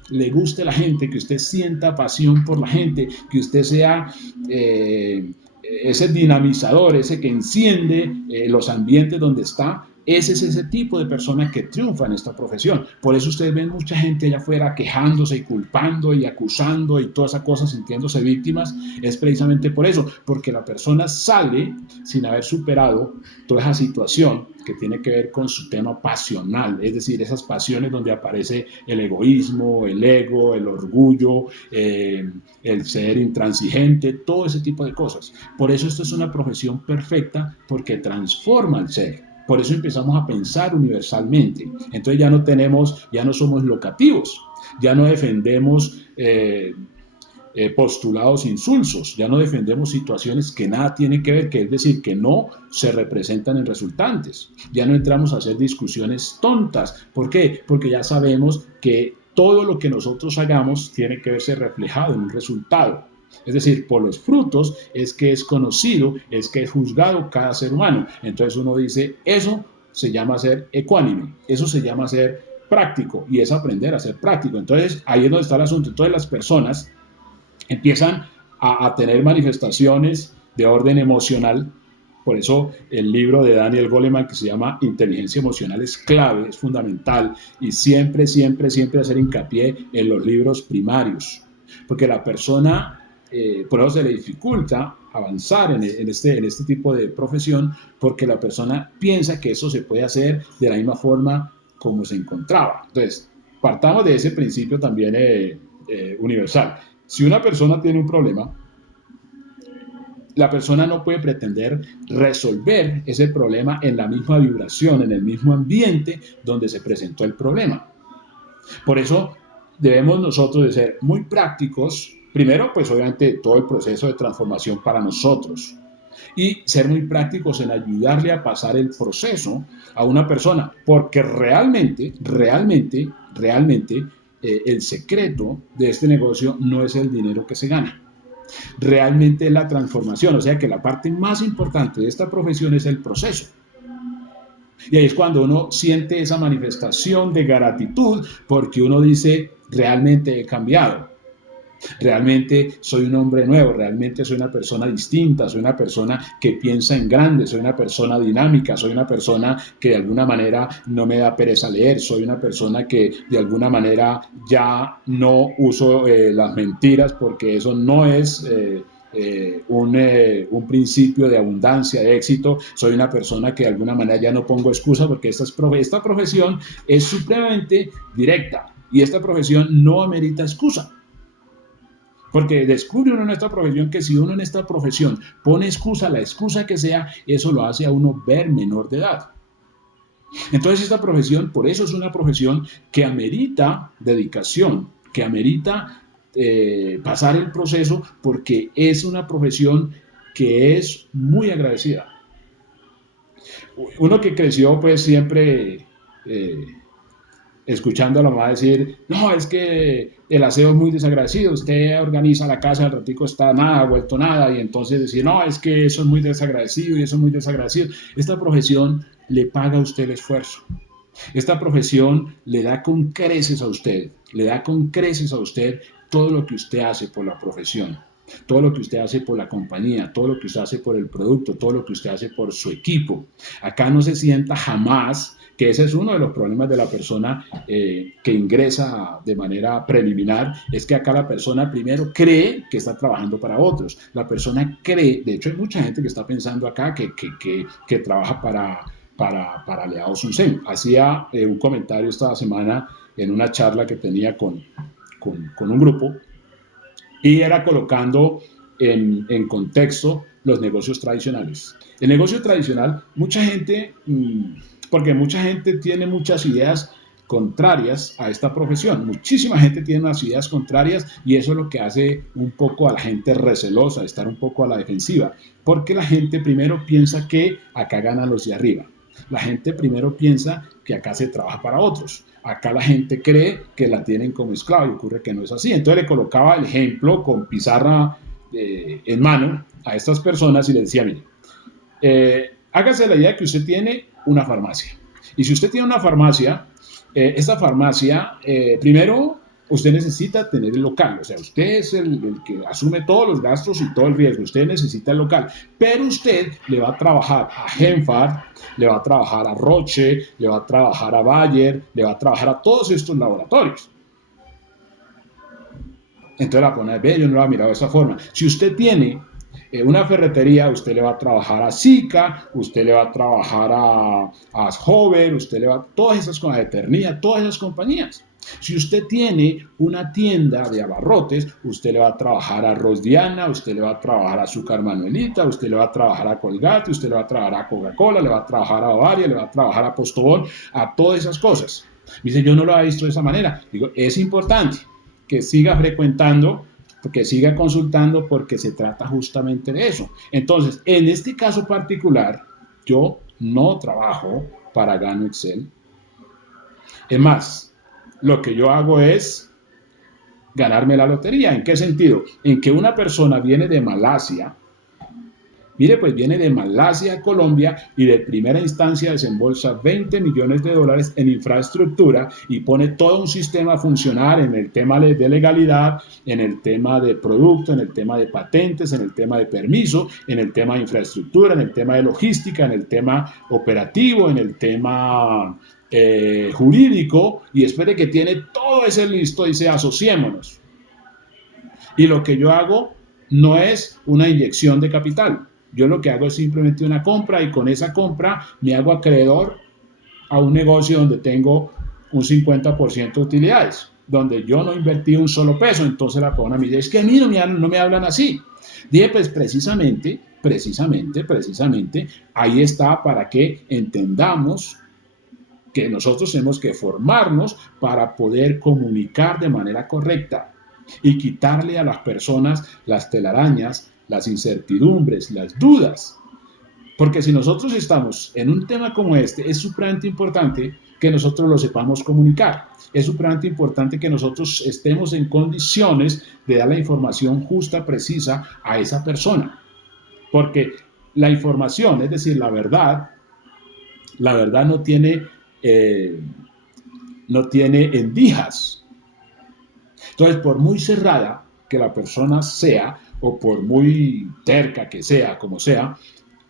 le guste la gente, que usted sienta pasión por la gente, que usted sea ese dinamizador, ese que enciende los ambientes donde está. Ese es ese tipo de persona que triunfa en esta profesión. Por eso ustedes ven mucha gente allá afuera quejándose y culpando y acusando y todas esas cosas, sintiéndose víctimas. Es precisamente por eso, porque la persona sale sin haber superado toda esa situación que tiene que ver con su tema pasional, es decir, esas pasiones donde aparece el egoísmo, el ego, el orgullo, el ser intransigente, todo ese tipo de cosas. Por eso esto es una profesión perfecta porque transforma el ser. Por eso empezamos a pensar universalmente. Entonces ya no somos locativos, ya no defendemos postulados insulsos, ya no defendemos situaciones que nada tienen que ver, que es decir, que no se representan en resultantes. Ya no entramos a hacer discusiones tontas. ¿Por qué? Porque ya sabemos que todo lo que nosotros hagamos tiene que verse reflejado en un resultado. Es decir, por los frutos es que es conocido, es que es juzgado cada ser humano. Entonces uno dice, eso se llama ser ecuánime, eso se llama ser práctico y es aprender a ser práctico. Entonces ahí es donde está el asunto. Entonces las personas empiezan a tener manifestaciones de orden emocional. Por eso el libro de Daniel Goleman que se llama Inteligencia Emocional es clave, es fundamental y siempre, siempre, siempre hacer hincapié en los libros primarios, porque la persona, por eso se le dificulta avanzar en este tipo de profesión, porque la persona piensa que eso se puede hacer de la misma forma como se encontraba. Entonces, partamos de ese principio también universal. Si una persona tiene un problema, la persona no puede pretender resolver ese problema en la misma vibración, en el mismo ambiente donde se presentó el problema. Por eso debemos nosotros de ser muy prácticos. Primero, pues obviamente todo el proceso de transformación para nosotros. y ser muy prácticos en ayudarle a pasar el proceso a una persona, porque realmente, el secreto de este negocio no es el dinero que se gana. Realmente es la transformación, o sea que la parte más importante de esta profesión es el proceso. Y ahí es cuando uno siente esa manifestación de gratitud porque uno dice, realmente he cambiado, realmente soy un hombre nuevo, realmente soy una persona distinta, soy una persona que piensa en grande, soy una persona dinámica, soy una persona que de alguna manera no me da pereza leer, soy una persona que de alguna manera ya no uso las mentiras porque eso no es... un principio de abundancia, de éxito. Soy una persona que de alguna manera ya no pongo excusa porque esta profesión es supremamente directa y esta profesión no amerita excusa. Porque descubre uno en esta profesión que si uno en esta profesión pone excusa, la excusa que sea, eso lo hace a uno ver menor de edad. Entonces esta profesión, por eso es una profesión que amerita dedicación, que amerita pasar el proceso, porque es una profesión que es muy agradecida. Uno que creció pues siempre escuchando a la mamá decir, no, es que el aseo es muy desagradecido, usted organiza la casa, al ratico está nada, vuelto nada, y entonces decir, no, es que eso es muy desagradecido y eso es muy desagradecido. Esta profesión le paga a usted el esfuerzo. Esta profesión le da con creces a usted, le da con creces a usted todo lo que usted hace por la profesión, todo lo que usted hace por la compañía, todo lo que usted hace por el producto, todo lo que usted hace por su equipo. Acá no se sienta jamás que ese es uno de los problemas de la persona que ingresa de manera preliminar, es que acá la persona primero cree que está trabajando para otros, la persona cree, de hecho hay mucha gente que está pensando acá que trabaja para Leados Sunsen. Hacía un comentario esta semana en una charla que tenía con un grupo y era colocando en contexto los negocios tradicionales. El negocio tradicional, mucha gente, porque mucha gente tiene muchas ideas contrarias a esta profesión. Muchísima gente tiene unas ideas contrarias y eso es lo que hace un poco a la gente recelosa, estar un poco a la defensiva, porque la gente primero piensa que acá ganan los de arriba. La gente primero piensa que acá se trabaja para otros. Acá la gente cree que la tienen como esclavo y ocurre que no es así. Entonces le colocaba el ejemplo con pizarra en mano a estas personas y le decía, mire, hágase la idea que usted tiene una farmacia. Y si usted tiene una farmacia, esta farmacia, primero, usted necesita tener el local. O sea, usted es el que asume todos los gastos y todo el riesgo. Usted necesita el local. Pero usted le va a trabajar a Genfar, le va a trabajar a Roche, le va a trabajar a Bayer, le va a trabajar a todos estos laboratorios. Entonces la pone, ve, yo no lo había mirado de esa forma. Si usted tiene una ferretería, usted le va a trabajar a Zika, usted le va a trabajar a Hover, usted le va a todas esas cosas, a Eternía, todas esas compañías. Si usted tiene una tienda de abarrotes, usted le va a trabajar a Rosdiana, usted le va a trabajar a Azúcar Manuelita, usted le va a trabajar a Colgate, usted le va a trabajar a Coca-Cola, le va a trabajar a Bavaria, le va a trabajar a Postobón, a todas esas cosas. Dice, yo no lo había visto de esa manera. Digo, es importante que siga frecuentando, que siga consultando, porque se trata justamente de eso. Entonces, en este caso particular, yo no trabajo para Gano Excel. Es más, lo que yo hago es ganarme la lotería. ¿En qué sentido? En que una persona viene de Malasia, mire, pues viene de Malasia a Colombia y de primera instancia desembolsa 20 millones de dólares en infraestructura y pone todo un sistema a funcionar en el tema de legalidad, en el tema de producto, en el tema de patentes, en el tema de permiso, en el tema de infraestructura, en el tema de logística, en el tema operativo, en el tema jurídico, y espere que tiene todo ese listo y dice, asociémonos. Y lo que yo hago no es una inyección de capital. Yo lo que hago es simplemente una compra y con esa compra me hago acreedor a un negocio donde tengo un 50% de utilidades, donde yo no invertí un solo peso. Entonces la persona me dice, es que a mí no me hablan así. Dije, pues precisamente, ahí está para que entendamos que nosotros tenemos que formarnos para poder comunicar de manera correcta y quitarle a las personas las telarañas las incertidumbres, las dudas. Porque si nosotros estamos en un tema como este, es supremamente importante que nosotros lo sepamos comunicar. Es supremamente importante que nosotros estemos en condiciones de dar la información justa, precisa a esa persona. Porque la información, es decir, la verdad no tiene endijas. Entonces, por muy cerrada que la persona sea, o por muy terca que sea, como sea,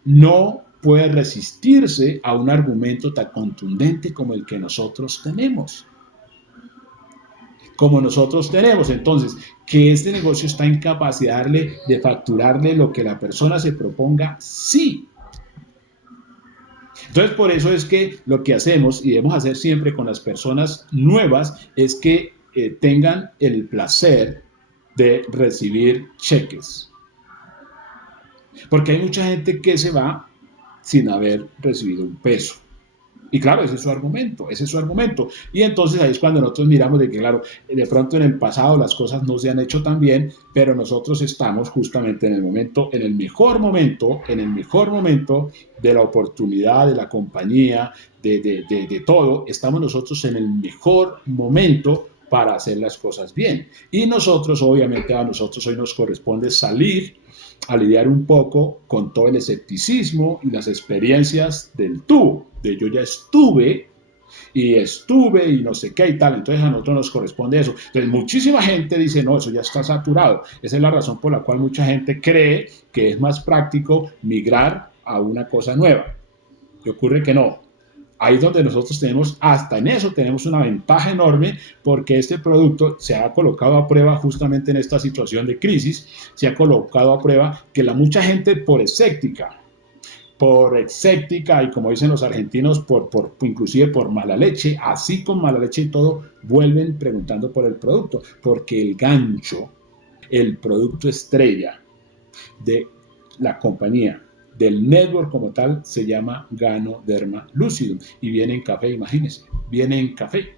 no puede resistirse a un argumento tan contundente como el que nosotros tenemos. Entonces, que este negocio está en capacidad de facturarle lo que la persona se proponga, sí. Entonces, por eso es que lo que hacemos y debemos hacer siempre con las personas nuevas es que tengan el placer de recibir cheques. Porque hay mucha gente que se va sin haber recibido un peso. Y claro, ese es su argumento. Y entonces ahí es cuando nosotros miramos de que, claro, de pronto en el pasado las cosas no se han hecho tan bien, pero nosotros estamos justamente en el mejor momento de la oportunidad, de la compañía, de todo. Estamos nosotros en el mejor momento para hacer las cosas bien. Y nosotros, obviamente, a nosotros hoy nos corresponde salir a lidiar un poco con todo el escepticismo y las experiencias del tú, de yo ya estuve y no sé qué y tal, entonces a nosotros nos corresponde eso. Entonces muchísima gente dice, no, eso ya está saturado. Esa es la razón por la cual mucha gente cree que es más práctico migrar a una cosa nueva. Y ocurre que no. Ahí es donde nosotros hasta en eso tenemos una ventaja enorme, porque este producto se ha colocado a prueba justamente en esta situación de crisis, se ha colocado a prueba que mucha gente por escéptica y como dicen los argentinos, inclusive por mala leche, así con mala leche y todo, vuelven preguntando por el producto, porque el gancho, el producto estrella de la compañía, del network como tal, se llama Ganoderma Lucidum y viene en café, imagínense, viene en café,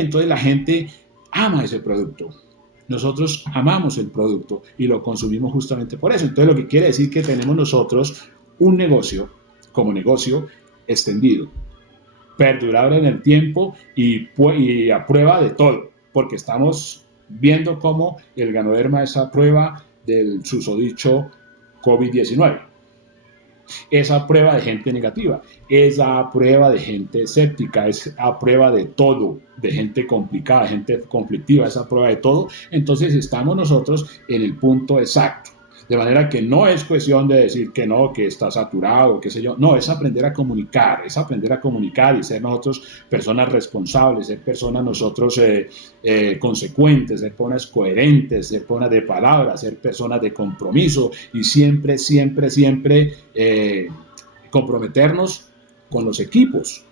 entonces la gente ama ese producto. Nosotros amamos el producto y lo consumimos justamente por eso. Entonces lo que quiere decir que tenemos nosotros un negocio como negocio extendido, perdurable en el tiempo y a prueba de todo, porque estamos viendo cómo el Ganoderma es a prueba del susodicho COVID-19. Es a prueba de gente negativa, es a prueba de gente escéptica, es a prueba de todo, de gente complicada, de gente conflictiva, es a prueba de todo. Entonces estamos nosotros en el punto exacto. De manera que no es cuestión de decir que no, que está saturado, qué sé yo. No, es aprender a comunicar y ser nosotros personas responsables, ser personas nosotros consecuentes, ser personas coherentes, ser personas de palabra, ser personas de compromiso y siempre comprometernos con los equipos.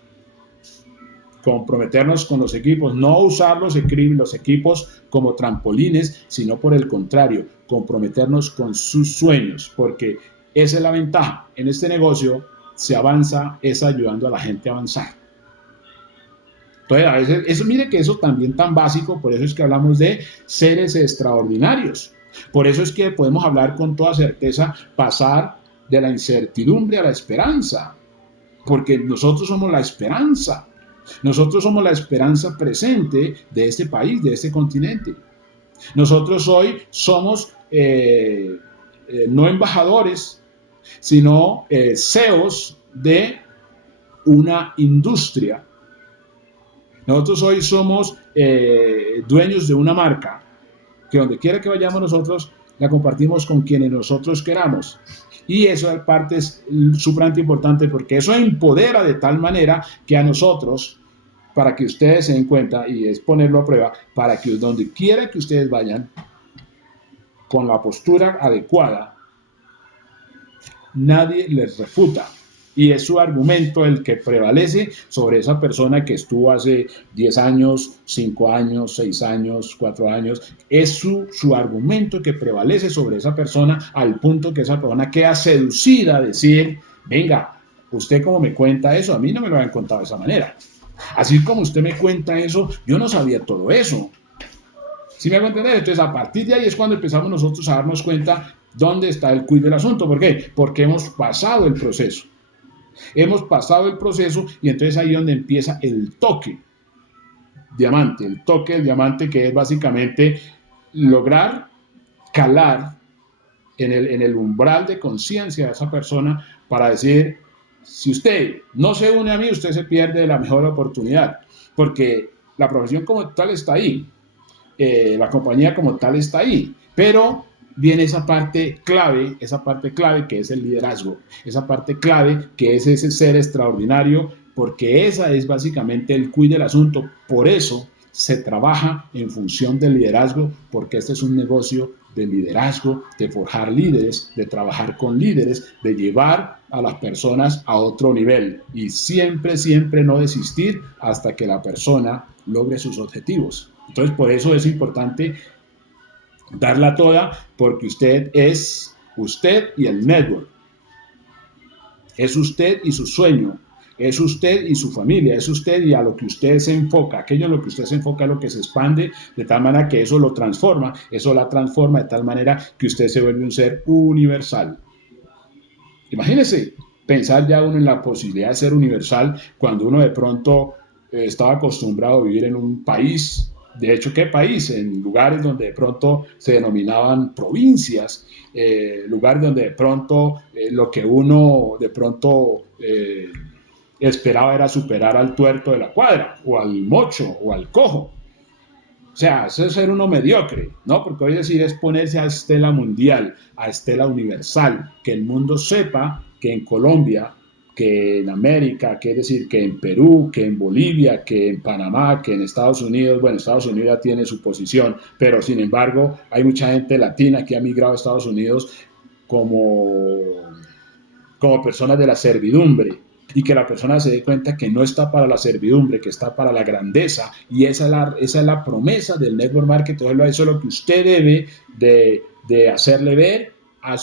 No usar los equipos como trampolines, sino por el contrario, comprometernos con sus sueños, porque esa es la ventaja. En este negocio se avanza, es ayudando a la gente a avanzar. Entonces, a veces, mire que eso también tan básico, por eso es que hablamos de seres extraordinarios. Por eso es que podemos hablar con toda certeza, pasar de la incertidumbre a la esperanza, porque nosotros somos la esperanza. Nosotros somos la esperanza presente de este país, de este continente. Nosotros hoy somos no embajadores, sino CEOs de una industria. Nosotros hoy somos dueños de una marca que donde quiera que vayamos nosotros la compartimos con quienes nosotros queramos. Y esa parte es supremamente importante porque eso empodera de tal manera que a nosotros, para que ustedes se den cuenta, y es ponerlo a prueba, para que donde quiera que ustedes vayan, con la postura adecuada, nadie les refuta. Y es su argumento el que prevalece sobre esa persona que estuvo hace 10 años, 5 años, 6 años, 4 años. Es su argumento que prevalece sobre esa persona al punto que esa persona queda seducida a decir, venga, usted como me cuenta eso, a mí no me lo habían contado de esa manera. Así como usted me cuenta eso, yo no sabía todo eso. ¿Sí me hago entender? Entonces, a partir de ahí es cuando empezamos nosotros a darnos cuenta ¿Dónde está el quid del asunto? ¿Por qué? Porque hemos pasado el proceso. Hemos pasado el proceso y entonces ahí es donde empieza el toque diamante. El toque del diamante, que es básicamente lograr calar en el umbral de conciencia de esa persona para decir, si usted no se une a mí, usted se pierde la mejor oportunidad, porque la profesión como tal está ahí, la compañía como tal está ahí, pero viene esa parte clave que es el liderazgo, esa parte clave que es ese ser extraordinario, porque esa es básicamente el quid del asunto. Por eso se trabaja en función del liderazgo, porque este es un negocio de liderazgo, de forjar líderes, de trabajar con líderes, de llevar a las personas a otro nivel y siempre, siempre no desistir hasta que la persona logre sus objetivos. Entonces, por eso es importante darla toda, porque usted es usted y el network. Es usted y su sueño. Es usted y su familia, es usted y a lo que usted se enfoca. Aquello en lo que usted se enfoca es lo que se expande, de tal manera que eso lo transforma, eso la transforma de tal manera que usted se vuelve un ser universal. Imagínese pensar ya uno en la posibilidad de ser universal cuando uno de pronto estaba acostumbrado a vivir en un país. De hecho, ¿qué país? En lugares donde de pronto se denominaban provincias, lugares donde de pronto lo que uno de pronto esperaba era superar al tuerto de la cuadra, o al mocho, o al cojo. O sea, eso es ser uno mediocre, ¿no? Porque hoy decir es ponerse a estela mundial, a estela universal, que el mundo sepa que en Colombia, que en América, que es decir, que en Perú, que en Bolivia, que en Panamá, que en Estados Unidos, bueno, Estados Unidos ya tiene su posición, pero sin embargo hay mucha gente latina que ha migrado a Estados Unidos como, como personas de la servidumbre, y que la persona se dé cuenta que no está para la servidumbre, que está para la grandeza, y esa es la promesa del network marketing. Eso es lo que usted debe de hacerle ver a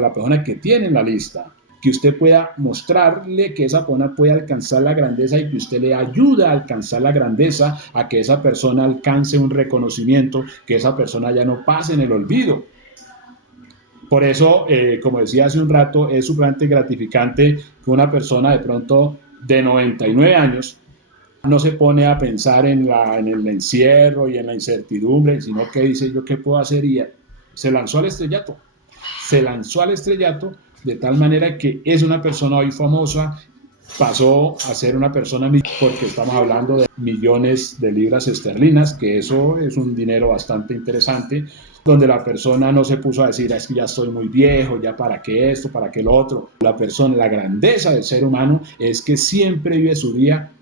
la persona que tiene en la lista, que usted pueda mostrarle que esa persona puede alcanzar la grandeza y que usted le ayuda a alcanzar la grandeza, a que esa persona alcance un reconocimiento, que esa persona ya no pase en el olvido. Por eso, como decía hace un rato, es sumamente gratificante que una persona de pronto de 99 años no se pone a pensar en el encierro y en la incertidumbre, sino que dice yo qué puedo hacer y se lanzó al estrellato. Se lanzó al estrellato de tal manera que es una persona hoy famosa, pasó a ser una persona, porque estamos hablando de millones de libras esterlinas, que eso es un dinero bastante interesante, donde la persona no se puso a decir, es que ya estoy muy viejo, ya para qué esto, para qué lo otro. La persona, la grandeza del ser humano es que siempre vive su día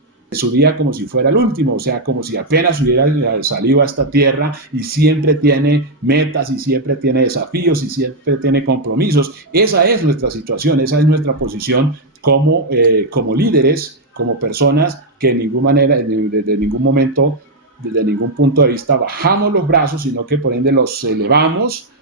como si fuera el último, o sea, como si apenas hubiera salido a esta tierra, y siempre tiene metas y siempre tiene desafíos y siempre tiene compromisos. Esa es nuestra situación, esa es nuestra posición como líderes, como personas que de ninguna manera, de ningún momento, desde ningún punto de vista bajamos los brazos, sino que por ende los elevamos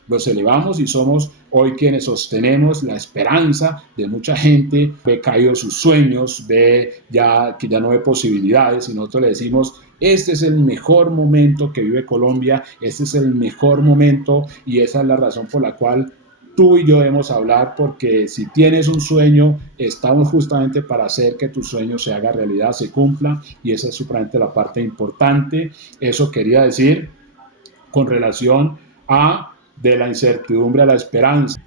y somos hoy quienes sostenemos la esperanza de mucha gente, ve caídos sus sueños, ve ya que ya no ve posibilidades, y nosotros le decimos, este es el mejor momento que vive Colombia, este es el mejor momento, y esa es la razón por la cual tú y yo debemos hablar, porque si tienes un sueño, estamos justamente para hacer que tu sueño se haga realidad, se cumpla, y esa es supremamente la parte importante. Eso quería decir con relación a de la incertidumbre a la esperanza.